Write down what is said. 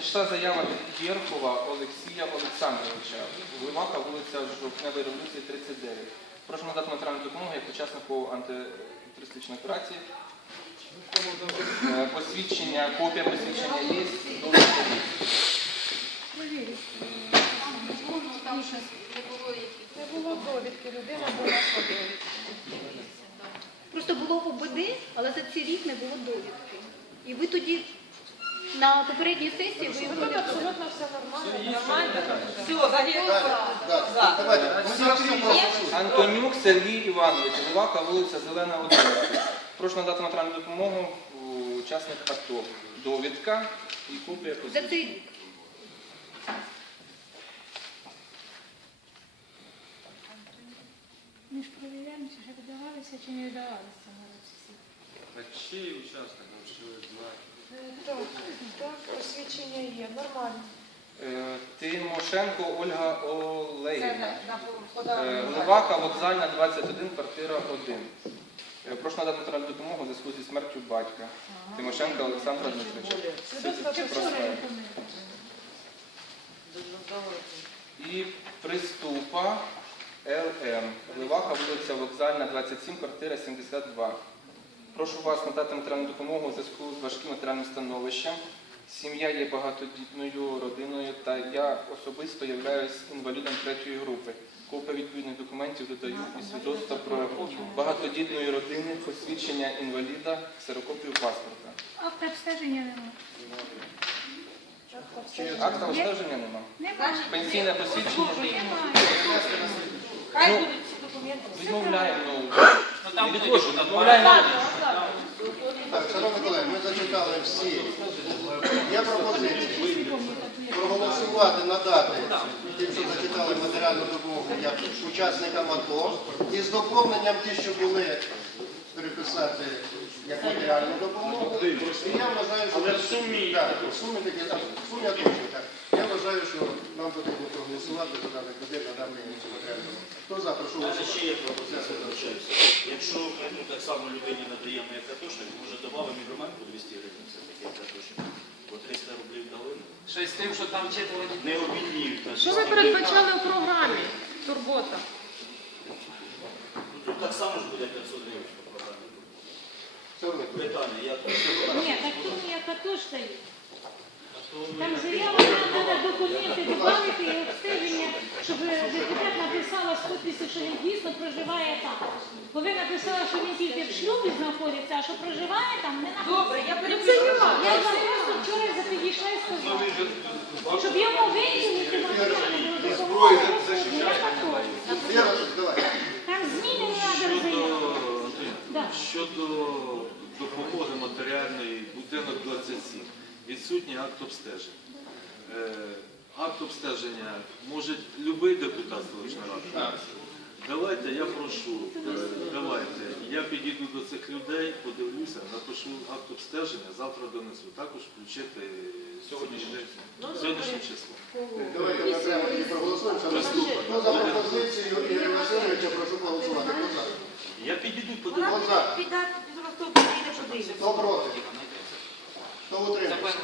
Надійшла заява від Єрхова Олексія Олександровича. Лимака, вулиця Жовтневої революції, 39. Прошу надати матеріальну допомогу як учаснику антитерористичної операції. Е, Посвідчення, копія посвідчення є. щось не було. Довідки, людина була ходила. Просто було ОБД, але за цей рік не було довідки. І ви тоді на попередній сесії ви його абсолютно все нормально. Нормально? Все. Давайте, проголосуємо. Антонюк Сергій Іванович, Левака, вулиця Зелена, 11. Прошу надати матеріальну допомогу учасник АТО. Довідка і копія за цей рік. Ми ж перевіряємо, чи вже видавалися, чи не видавалися на році всі. А чий учасник, може, ви знаєте? Так, так, посвідчення є, нормально. Е, Тимошенко Ольга Олеївна. на Е, Левака, вокзальна, 21, квартира 1. Е, Прошу надати матеріальну допомогу у зв'язку зі смертю батька. Тимошенка Олександра Дмитровича. І приступа ЛМ. Левака, вулиця Вокзальна, 27, квартира 72. Прошу вас надати матеріальну допомогу у зв'язку з важким матеріальним становищем. Сім'я є багатодітною родиною та я особисто являюсь інвалідом третьої групи. Копія відповідних документів додаю і свідоцтва про багатодітної родини, посвідчення інваліда, ксерокопію паспорта. Акта обстеження немає. Акта обстеження нема. Немає. Пенсійне посвідчення Немає. Хай Ну, будуть ці документи. відмовляємо. Ну, відмовляємо. Шановні колеги, ми зачитали всі. Є пропозиція проголосувати, надати тим, що зачитали матеріальну допомогу як учасникам АТО, і з доповненням ті, що були, переписати як матеріальну допомогу. І я вважаю, що Але в сумі- Так, в сумі такі, а, в сумі я точно так. Я вважаю, що нам потрібно проголосувати за даних людей, надати їм цю матеріальну допомогу. Хто за, прошу голосувати. Є. Якщо ми ну, так само людині надаємо як катошник, може додамо і громадку 200 гривень, це таке як катошник. Бо 300 рублів дали. Й з тим, що там дітей. Не обідніють. Що ви передбачали у програмі? Турбота. Ну, Тут так само ж буде 500 гривень по програмі. Питання, як Ні, так тут ніяка теж стоїть. Там заява треба документи додати і обстеження, щоб депутат підпису, що він дійсно проживає там. Бо ви написали, що він тільки в шлюбі знаходиться, а що проживає там, не написано. Добре, я перепрошую. Я вам просто вчора за підійшла і сказала, щоб йому виділити матеріальну допомогу, я готова. Там зміни не треба заяву. Щодо допомоги матеріальної, будинок 27, відсутній акт обстеження. Е, Акт обстеження може будь-який депутат селищної ради. Давайте я прошу, давайте. Я підійду до цих людей, подивлюся, напишу акт обстеження, завтра донесу. Також включити сьогоднішнє число. Давайте ми проголосуємо. За пропозицію Юрія Васильовича, прошу проголосувати. Хто за? Я підійду, подивлюся. Хто за? Хто проти? Хто утримався?